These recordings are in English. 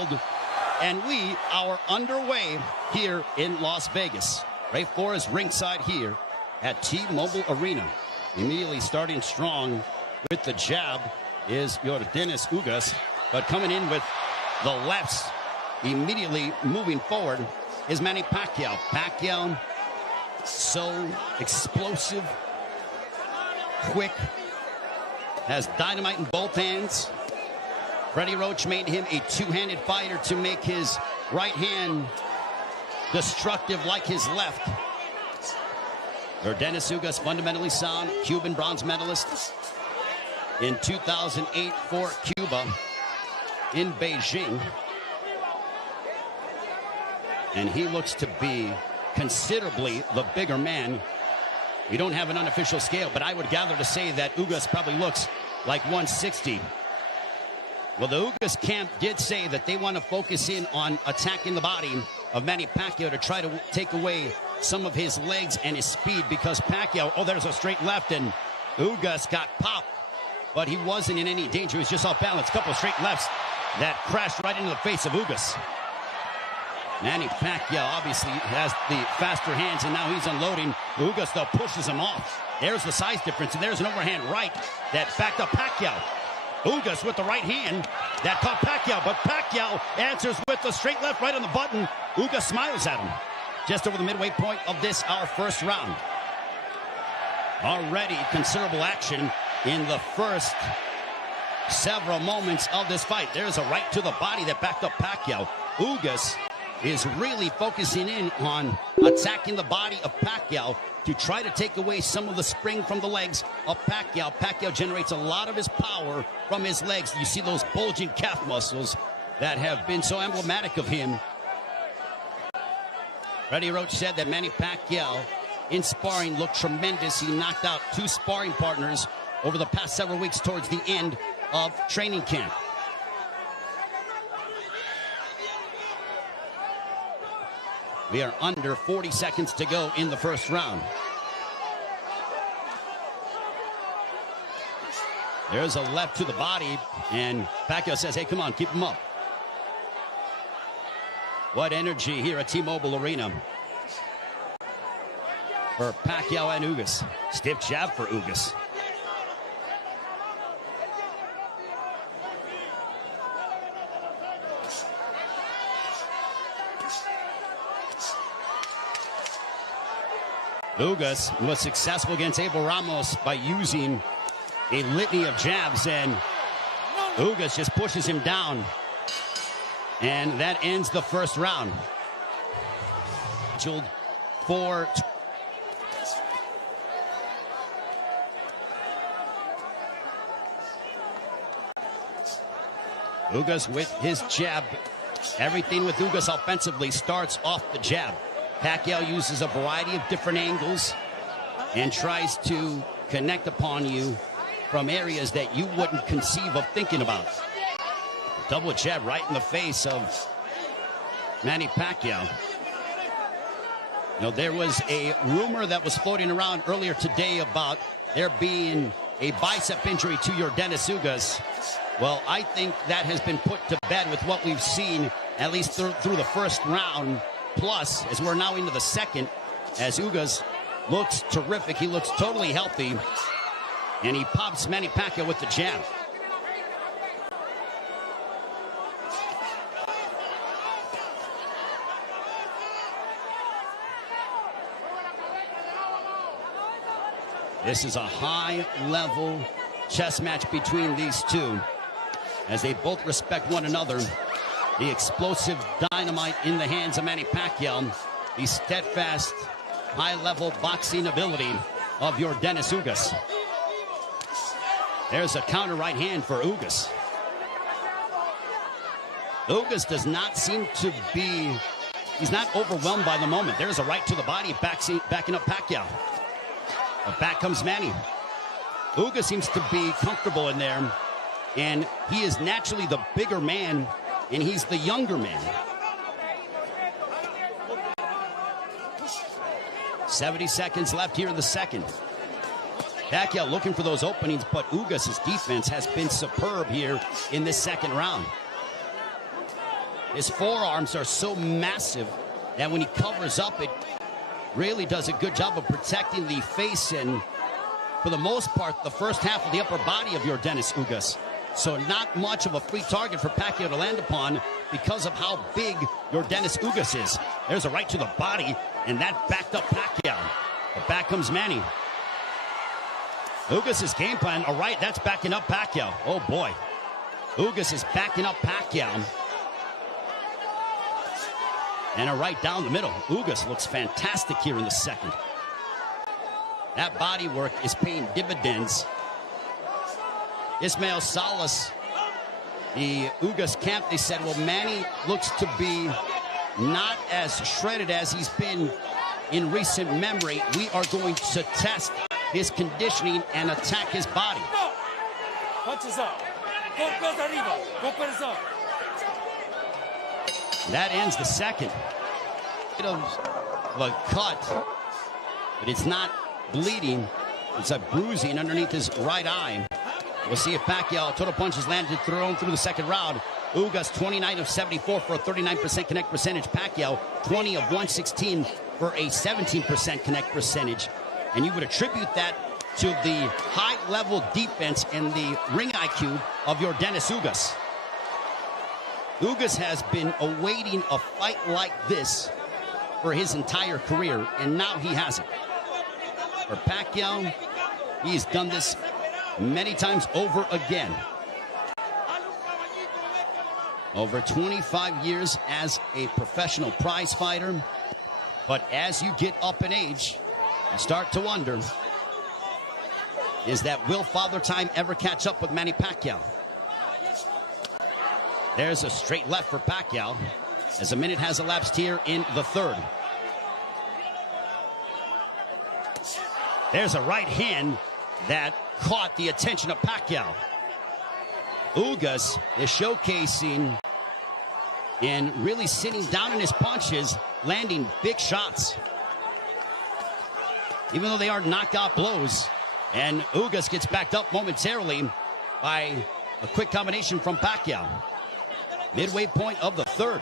assembled, and we are underway here in Las Vegas. Ray Flores ringside here at T-Mobile Arena. Immediately starting strong with the jab is Yordenis Ugas, but coming in with the lefts, immediately moving forward is Manny Pacquiao. Pacquiao, so explosive, quick, has dynamite in both hands. Freddie Roach made him a two-handed fighter to make his right hand destructive like his left. Yordenis Ugas, fundamentally sound, Cuban bronze medalist in 2008 for Cuba in Beijing. And he looks to be considerably the bigger man. We don't have an unofficial scale, but I would gather to say that Ugas probably looks like 160. Well, the Ugas camp did say that they want to focus in on attacking the body of Manny Pacquiao to try to take away some of his legs and his speed, because Pacquiao, oh, there's a straight left, and Ugas got popped, but he wasn't in any danger. He was just off balance. Couple of straight lefts that crashed right into the face of Ugas. Manny Pacquiao obviously has the faster hands, and now he's unloading. Ugas, though, pushes him off. There's the size difference, and there's an overhand right that backed up Pacquiao. Ugas with the right hand that caught Pacquiao, but Pacquiao answers with the straight left right on the button. Ugas smiles at him. Just over the midway point of this, our first round. Already considerable action in the first several moments of this fight. There's a right to the body that backed up Pacquiao. Ugas is really focusing in on attacking the body of Pacquiao to try to take away some of the spring from the legs of Pacquiao. Pacquiao generates a lot of his power from his legs. You see those bulging calf muscles that have been so emblematic of him. Freddie Roach said that Manny Pacquiao in sparring looked tremendous. He knocked out 2 sparring partners over the past several weeks towards the end of training camp. We are under 40 seconds to go in the first round. There's a left to the body, and Pacquiao says, hey, come on, keep him up. What energy here at T-Mobile Arena for Pacquiao and Ugas. Stiff jab for Ugas. Ugas was successful against Abel Ramos by using a litany of jabs, and Ugas just pushes him down. And that ends the first round. For Ugas with his jab. Everything with Ugas offensively starts off the jab. Pacquiao uses a variety of different angles and tries to connect upon you from areas that you wouldn't conceive of thinking about. Double jab right in the face of Manny Pacquiao. You know, there was a rumor that was floating around earlier today about there being a bicep injury to Yordenis Ugas. Well, I think that has been put to bed with what we've seen, at least through the first round. Plus, as we're now into the second, as Ugas looks terrific, he looks totally healthy, and he pops Manny Pacquiao with the jab. This is a high-level chess match between these two, as they both respect one another. The explosive dynamite in the hands of Manny Pacquiao, the steadfast, high-level boxing ability of Yordenis Ugas. There's a counter right hand for Ugas. Ugas does not seem to be, he's not overwhelmed by the moment. There's a right to the body backing up Pacquiao. But back comes Manny. Ugas seems to be comfortable in there, and he is naturally the bigger man, and he's the younger man. 70 seconds left here in the second. Pacquiao looking for those openings, but Ugas' defense has been superb here in this second round. His forearms are so massive that when he covers up, it really does a good job of protecting the face and, for the most part, the first half of the upper body of Yordenis Ugas. So not much of a free target for Pacquiao to land upon because of how big Yordenis Ugas is. There's a right to the body, and that backed up Pacquiao. But back comes Manny. Ugas' game plan, all right, that's backing up Pacquiao. Oh, boy. Ugas is backing up Pacquiao. And a right down the middle. Ugas looks fantastic here in the second. That body work is paying dividends. Ismael Salas, the Ugas camp, they said, well, Manny looks to be not as shredded as he's been in recent memory. We are going to test his conditioning and attack his body. Punches up. Up. That ends the second. Of a cut, but it's not bleeding. It's a bruising underneath his right eye. We'll see if Pacquiao total punches landed thrown through the second round. Ugas 29 of 74 for a 39% connect percentage. Pacquiao 20 of 116 for a 17% connect percentage. And you would attribute that to the high-level defense and the ring IQ of Yordenis Ugas. Ugas has been awaiting a fight like this for his entire career, and now he has it. For Pacquiao, he's done this many times over again. Over 25 years as a professional prize fighter. But as you get up in age, you start to wonder, is that will Father Time ever catch up with Manny Pacquiao? There's a straight left for Pacquiao as a minute has elapsed here in the third. There's a right hand that caught the attention of Pacquiao. Ugas is showcasing and really sitting down in his punches, landing big shots. Even though they are knockout blows, and Ugas gets backed up momentarily by a quick combination from Pacquiao. Midway point of the third.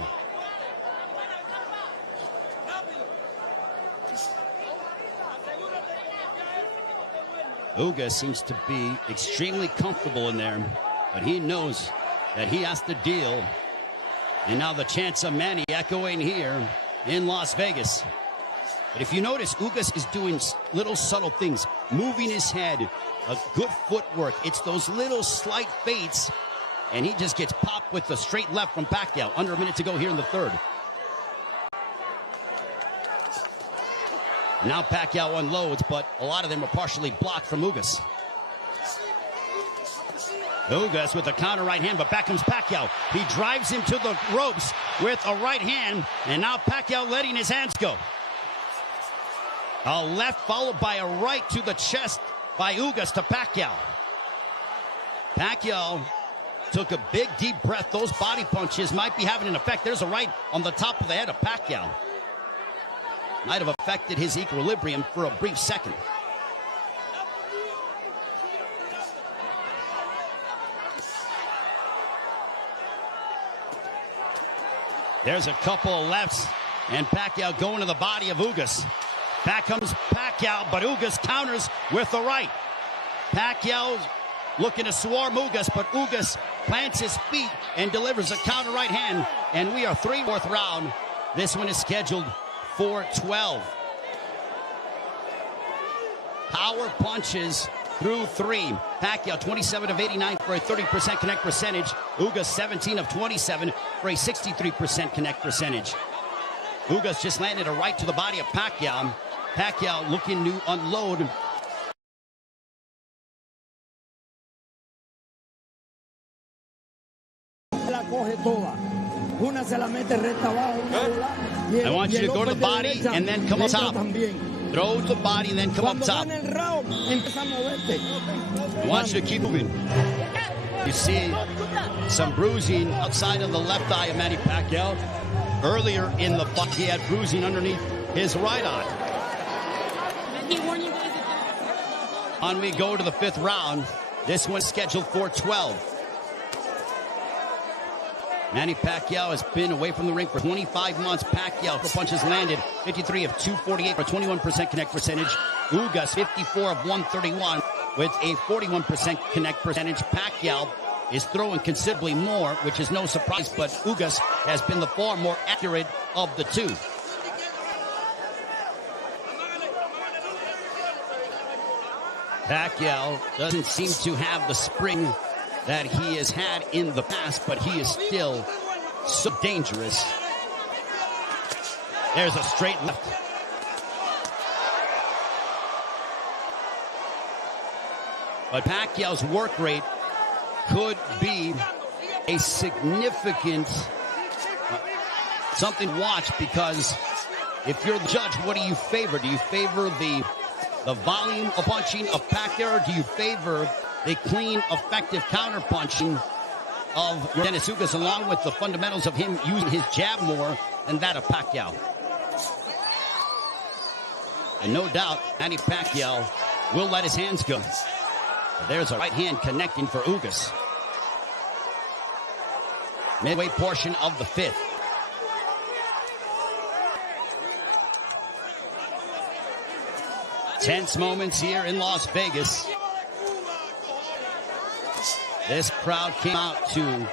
Ugas seems to be extremely comfortable in there, but he knows that he has to deal. And now the chants of Manny echoing here in Las Vegas. But if you notice, Ugas is doing little subtle things, moving his head, a good footwork. It's those little slight feints, and he just gets popped with the straight left from Pacquiao. Under a minute to go here in the third. Now Pacquiao unloads, but a lot of them are partially blocked from Ugas. Ugas with a counter right hand, but back comes Pacquiao. He drives him to the ropes with a right hand, and now Pacquiao letting his hands go. A left followed by a right to the chest by Ugas to Pacquiao. Pacquiao took a big deep breath. Those body punches might be having an effect. There's a right on the top of the head of Pacquiao. Might have affected his equilibrium for a brief second. There's a couple of lefts, and Pacquiao going to the body of Ugas. Back comes Pacquiao, but Ugas counters with the right. Pacquiao looking to swarm Ugas, but Ugas plants his feet and delivers a counter right hand, and we are fourth round. This one is scheduled for 12. Power punches through three. Pacquiao 27 of 89 for a 30% connect percentage. Ugas 17 of 27 for a 63% connect percentage. Ugas just landed a right to the body of Pacquiao. Pacquiao looking to unload. I want you to go to the body and then come up top. Throw the body and then come up top. I want you to keep moving. You see some bruising outside of the left eye of Manny Pacquiao. Earlier in the fight, he had bruising underneath his right eye. On we go to the fifth round. This one's scheduled for 12. Manny Pacquiao has been away from the ring for 25 months. Pacquiao, for punches landed, 53 of 248 for 21% connect percentage. Ugas, 54 of 131 with a 41% connect percentage. Pacquiao is throwing considerably more, which is no surprise, but Ugas has been the far more accurate of the two. Pacquiao doesn't seem to have the spring that he has had in the past, but he is still so dangerous. There's a straight left. But Pacquiao's work rate could be a significant something to watch, because if you're the judge, what do you favor? Do you favor the volume of punching of Pacquiao, or do you favor the clean, effective counter-punching of Yordenis Ugas, along with the fundamentals of him using his jab more than that of Pacquiao? And no doubt, Manny Pacquiao will let his hands go. There's a right hand connecting for Ugas. Midway portion of the fifth. Tense moments here in Las Vegas. This crowd came out to...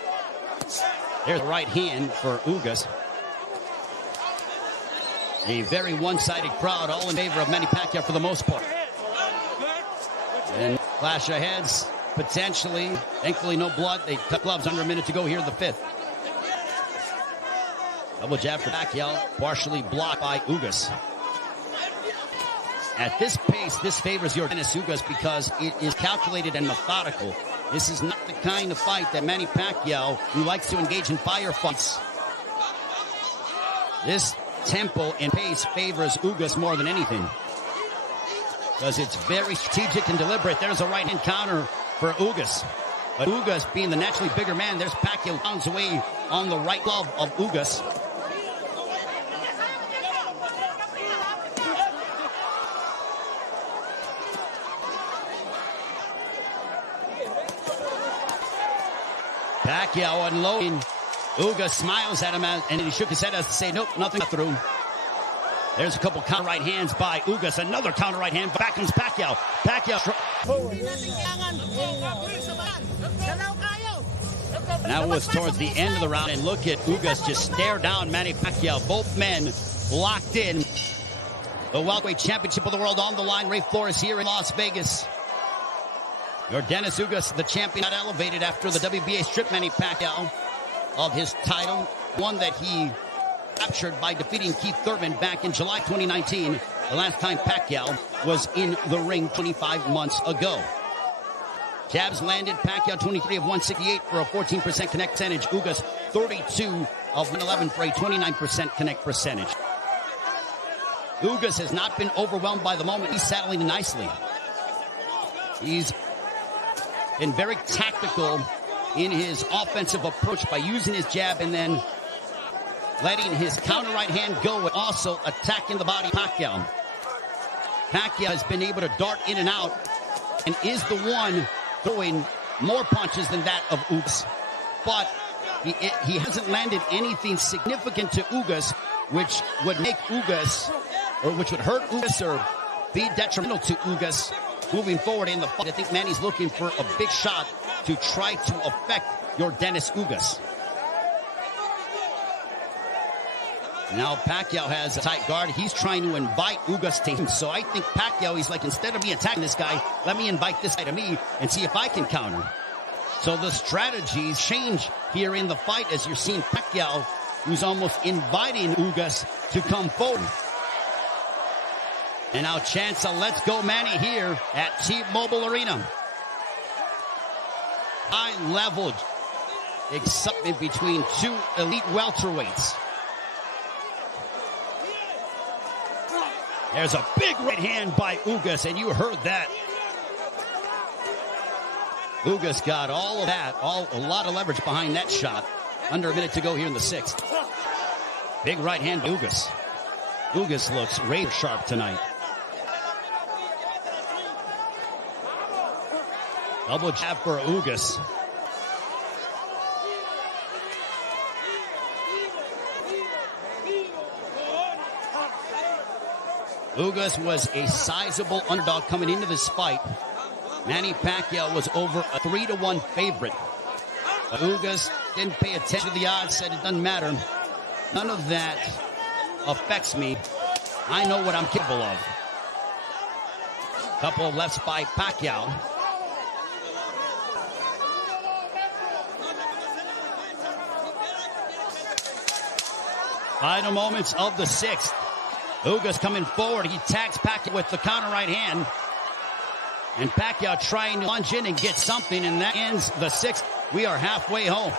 There's the right hand for Ugas. A very one-sided crowd, all in favor of Manny Pacquiao for the most part. And clash of heads, potentially. Thankfully, no blood. They cut gloves under a minute to go here in the fifth. Double jab for Pacquiao, partially blocked by Ugas. At this pace, this favors Yordenis Ugas because it is calculated and methodical. This is not the kind of fight that Manny Pacquiao, who likes to engage in firefights. This tempo and pace favors Ugas more than anything, because it's very strategic and deliberate. There's a right-hand counter for Ugas. But Ugas, being the naturally bigger man, there's Pacquiao pounds away on the right glove of Ugas. Pacquiao unloading. Ugas smiles at him, and he shook his head as to say, nope, nothing got through. There's a couple counter right hands by Ugas. Another counter right hand. Back comes Pacquiao. Pacquiao. Now it's towards the end of the round, and look at Ugas just stare down Manny Pacquiao. Both men locked in. The welterweight championship of the world on the line. Ray Flores here in Las Vegas. Yordenis Ugas, the champion, got elevated after the WBA stripped Manny Pacquiao of his title, one that he captured by defeating Keith Thurman back in July 2019, the last time Pacquiao was in the ring 25 months ago. Jabs landed. Pacquiao 23 of 168 for a 14% connect percentage. Ugas 32 of 111 for a 29% connect percentage. Ugas has not been overwhelmed by the moment. He's settling nicely. He's been very tactical in his offensive approach by using his jab and then letting his counter right hand go, and also attacking the body of Pacquiao. Pacquiao has been able to dart in and out and is the one throwing more punches than that of Ugas. But he hasn't landed anything significant to Ugas, which would make Ugas, or which would hurt Ugas or be detrimental to Ugas moving forward in the fight. I think Manny's looking for a big shot to try to affect Yordenis Ugas. Now Pacquiao has a tight guard. He's trying to invite Ugas to him. So I think Pacquiao, he's like, instead of me attacking this guy, let me invite this guy to me and see if I can counter. So the strategies change here in the fight, as you're seeing Pacquiao, who's almost inviting Ugas to come forward. And now chance of Let's Go Manny here at T-Mobile Arena. High-level excitement between two elite welterweights. There's a big right hand by Ugas, and you heard that. Ugas got all of that, a lot of leverage behind that shot. Under a minute to go here in the sixth. Big right hand by Ugas. Ugas looks razor sharp tonight. Double jab for Ugas. Ugas was a sizable underdog coming into this fight. Manny Pacquiao was over a 3-1 favorite. Ugas didn't pay attention to the odds, said it doesn't matter. None of that affects me. I know what I'm capable of. Couple of lefts by Pacquiao. Final moments of the sixth. Ugas coming forward. He tags Pacquiao with the counter right hand. And Pacquiao trying to lunge in and get something, and that ends the sixth. We are halfway home.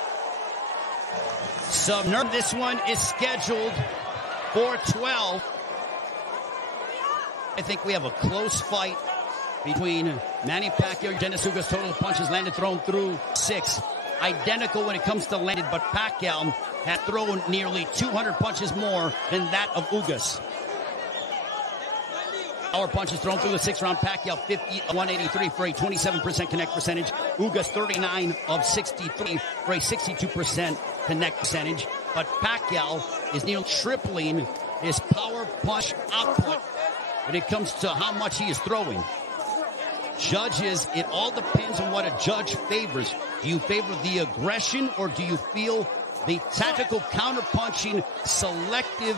This one is scheduled for 12. I think we have a close fight between Manny Pacquiao and Yordenis Ugas. Total punches landed, thrown through 6. Identical when it comes to landed, but Pacquiao had thrown nearly 200 punches more than that of Ugas. Power punches thrown through the 6th round. Pacquiao 50 of 183 for a 27% connect percentage. Ugas 39 of 63 for a 62% connect percentage. But Pacquiao is nearly tripling his power punch output when it comes to how much he is throwing. Judges, it all depends on what a judge favors. Do you favor the aggression, or do you feel the tactical counterpunching selective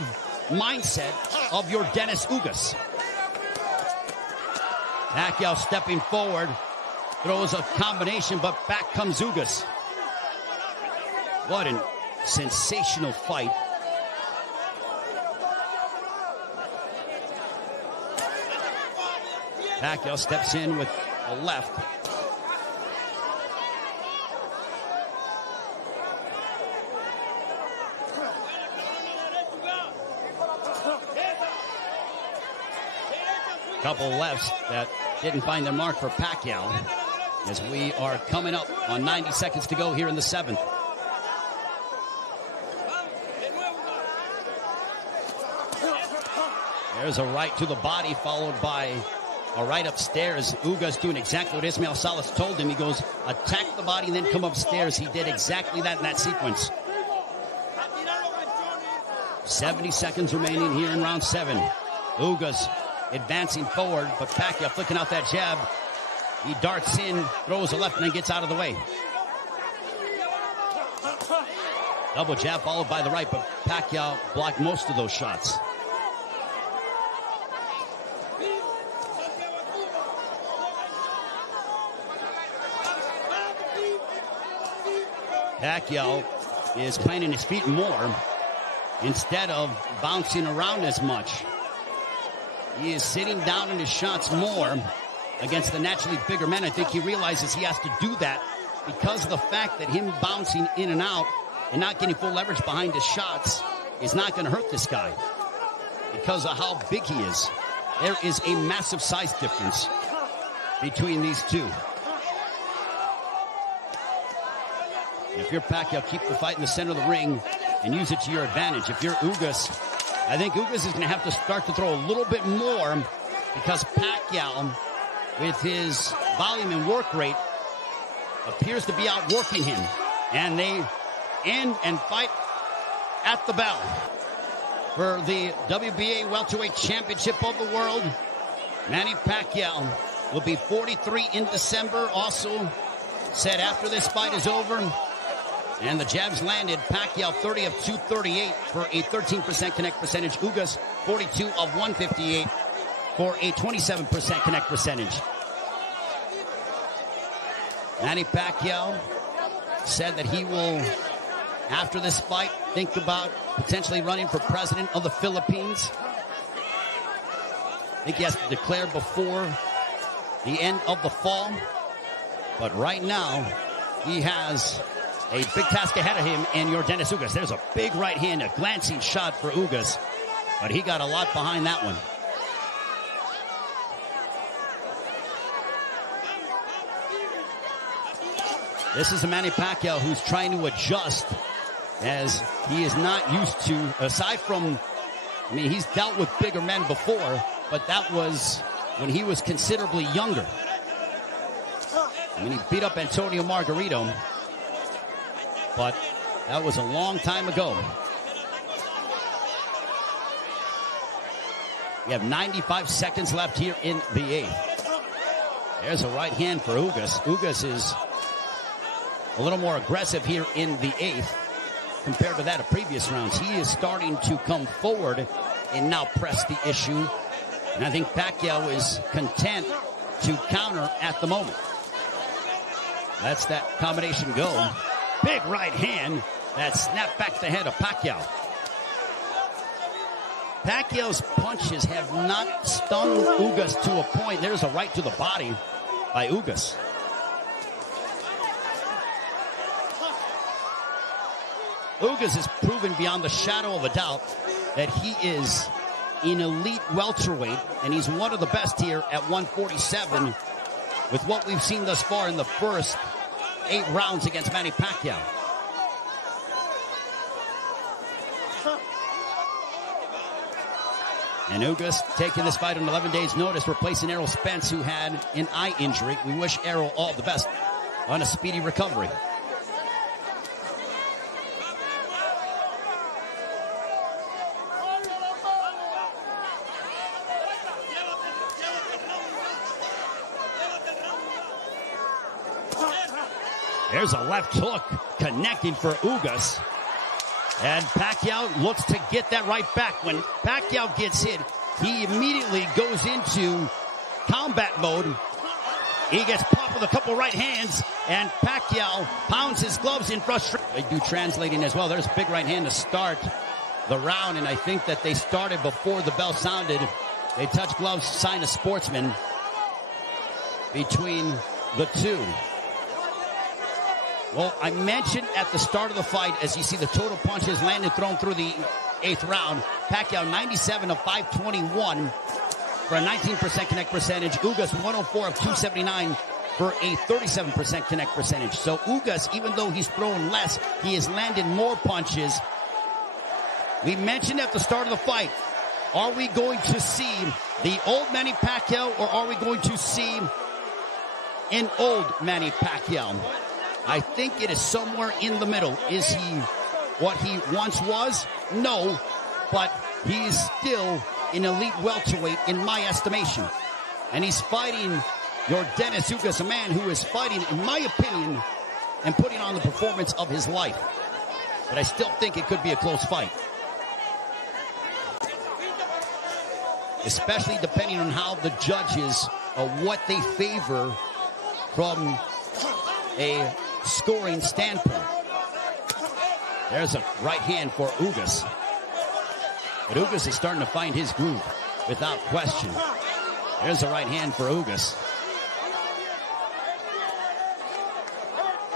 mindset of Yordenis Ugas? Pacquiao stepping forward, throws a combination, but back comes Ugas. What a sensational fight. Pacquiao steps in with a left. Couple lefts that didn't find their mark for Pacquiao, as we are coming up on 90 seconds to go here in the 7th. There's a right to the body, followed by a right upstairs. Ugas doing exactly what Ismael Salas told him. He goes, attack the body and then come upstairs. He did exactly that in that sequence. 70 seconds remaining here in round 7. Ugas advancing forward, but Pacquiao flicking out that jab. He darts in, throws a left, and then gets out of the way. Double jab followed by the right, but Pacquiao blocked most of those shots. Pacquiao is planting his feet more instead of bouncing around as much. He is sitting down in his shots more against the naturally bigger men. I think he realizes he has to do that because of the fact that him bouncing in and out and not getting full leverage behind his shots is not going to hurt this guy because of how big he is. There is a massive size difference between these two. And if you're Pacquiao, keep the fight in the center of the ring and use it to your advantage. If you're Ugas, I think Ugas is going to have to start to throw a little bit more because Pacquiao, with his volume and work rate, appears to be outworking him. And they end and fight at the bell for the WBA welterweight championship of the world. Manny Pacquiao will be 43 in December. Also said after this fight is over, and the jabs landed, Pacquiao 30 of 238 for a 13% connect percentage. Ugas 42 of 158 for a 27% connect percentage. Manny Pacquiao said that he will, after this fight, think about potentially running for president of the Philippines. I think he has to declare before the end of the fall. But right now, he has a big task ahead of him in Yordenis Ugas. There's a big right hand, a glancing shot for Ugas, but he got a lot behind that one. This is a Manny Pacquiao who's trying to adjust, as he is not used to, aside from, I mean, he's dealt with bigger men before, but that was when he was considerably younger. I mean, he beat up Antonio Margarito, but that was a long time ago. We have 95 seconds left here in the 8th. There's a right hand for Ugas. Ugas is a little more aggressive here in the 8th compared to that of previous rounds. He is starting to come forward and now press the issue. And I think Pacquiao is content to counter at the moment. Lets that combination go. Big right hand that snapped back the head of Pacquiao. Pacquiao's punches have not stung Ugas to a point. There's a right to the body by Ugas. Ugas has proven beyond the shadow of a doubt that he is an elite welterweight, and he's one of the best here at 147 with what we've seen thus far in the first 8 rounds against Manny Pacquiao. And Ugas taking this fight on 11 days' notice, replacing Errol Spence, who had an eye injury. We wish Errol all the best on a speedy recovery. There's a left hook connecting for Ugas. And Pacquiao looks to get that right back. When Pacquiao gets hit, he immediately goes into combat mode. He gets popped with a couple right hands, and Pacquiao pounds his gloves in frustration. They do translating as well. There's a big right hand to start the round, and I think that they started before the bell sounded. They touch gloves, sign a sportsman between the two. Well, I mentioned at the start of the fight, as you see the total punches landed thrown through the 8th round, Pacquiao 97 of 521 for a 19% connect percentage. Ugas 104 of 279 for a 37% connect percentage. So Ugas, even though he's thrown less, he has landed more punches. We mentioned at the start of the fight, are we going to see the old Manny Pacquiao, or are we going to see an old Manny Pacquiao? I think it is somewhere in the middle. Is he what he once was? No, but he's still an elite welterweight in my estimation. And he's fighting Yordenis Ugas, a man who is fighting, in my opinion, and putting on the performance of his life. But I still think it could be a close fight. Especially depending on how the judges, what they favor from a scoring standpoint. There's a right hand for Ugas. But Ugas is starting to find his groove without question. There's a right hand for Ugas.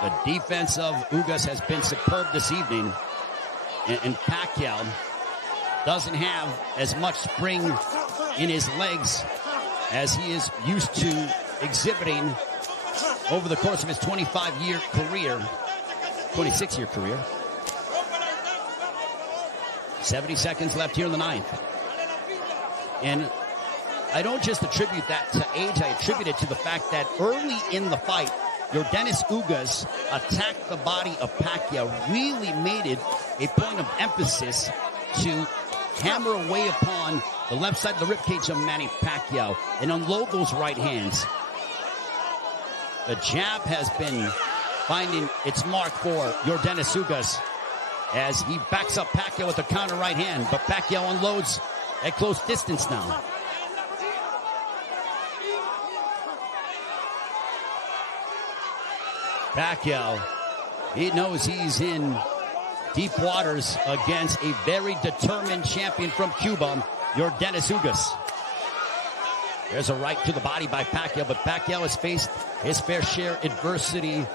The defense of Ugas has been superb this evening. And Pacquiao doesn't have as much spring in his legs as he is used to exhibiting over the course of his 25-year career, 26-year career. 70 seconds left here in the 9th. And I don't just attribute that to age, I attribute it to the fact that early in the fight, Yordenis Ugas attacked the body of Pacquiao, really made it a point of emphasis to hammer away upon the left side of the ribcage of Manny Pacquiao and unload those right hands. The jab has been finding its mark for Yordenis Ugas as he backs up Pacquiao with a counter right hand, but Pacquiao unloads at close distance now. Pacquiao, he knows he's in deep waters against a very determined champion from Cuba, Yordenis Ugas. There's a right to the body by Pacquiao, but Pacquiao has faced his fair share of adversity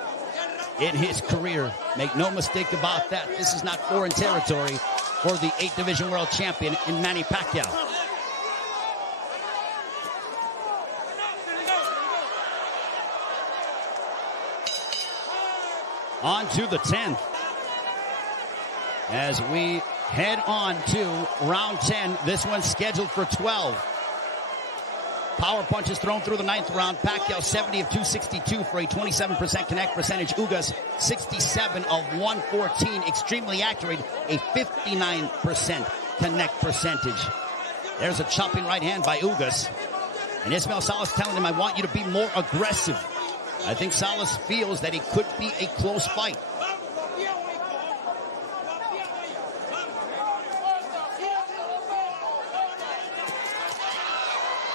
in his career. Make no mistake about that. This is not foreign territory for the 8th Division World Champion in Manny Pacquiao. On to the 10th. As we head on to round 10, this one's scheduled for 12. Power punches thrown through the 9th round. Pacquiao 70 of 262 for a 27% connect percentage. Ugas 67 of 114. Extremely accurate, a 59% connect percentage. There's a chopping right hand by Ugas. And Ismael Salas telling him, I want you to be more aggressive. I think Salas feels that it could be a close fight.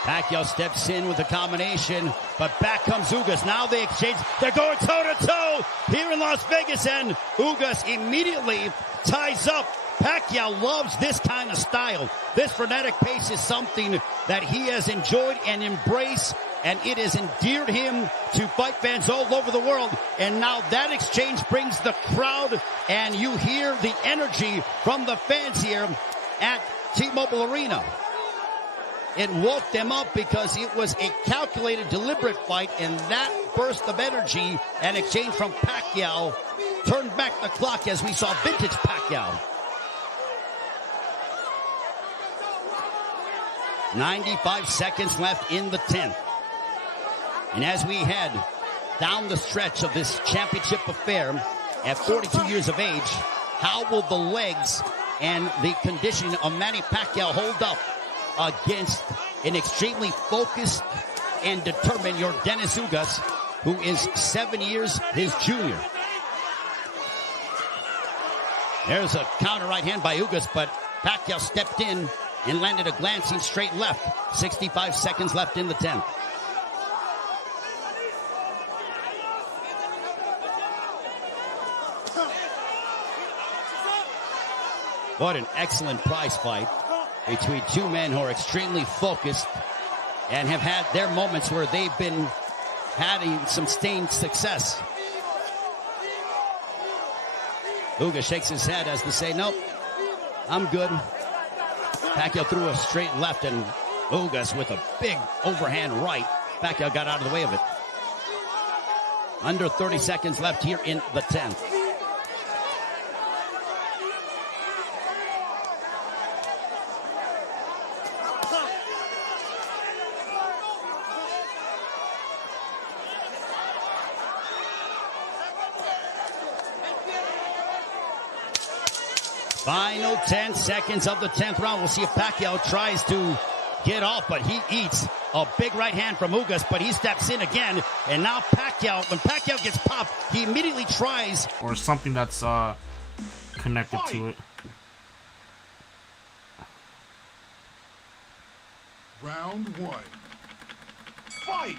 Pacquiao steps in with a combination, but back comes Ugas. Now they exchange. They're going toe-to-toe here in Las Vegas, and Ugas immediately ties up. Pacquiao loves this kind of style. This frenetic pace is something that he has enjoyed and embraced, and it has endeared him to fight fans all over the world. And now that exchange brings the crowd, and you hear the energy from the fans here at T-Mobile Arena. It woke them up because it was a calculated, deliberate fight, and that burst of energy and exchange from Pacquiao turned back the clock as we saw vintage Pacquiao. 95 seconds left in the 10th. And as we head down the stretch of this championship affair at 42 years of age, how will the legs and the conditioning of Manny Pacquiao hold up against an extremely focused and determined Yordenis Ugas, who is 7 years his junior? There's a counter right hand by Ugas, but Pacquiao stepped in and landed a glancing straight left. 65 seconds left in the 10th. What an excellent prize fight between two men who are extremely focused and have had their moments where they've been having some sustained success. Ugas shakes his head as to say, nope, I'm good. Pacquiao threw a straight left, and Ugas with a big overhand right. Pacquiao got out of the way of it. Under 30 seconds left here in the 10th. Final 10 seconds of the 10th round. We'll see if Pacquiao tries to get off, but he eats a big right hand from Ugas, but he steps in again. And now Pacquiao, when Pacquiao gets popped, he immediately tries. Or something that's connected to it. Round one. Fight!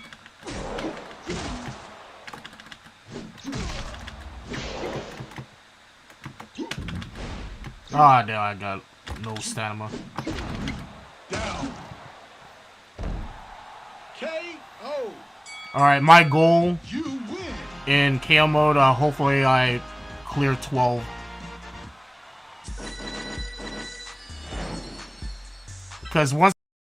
Ah, there I got no stamina. Down. KO. Alright, my goal You win. in KO mode, hopefully I clear 12. Because once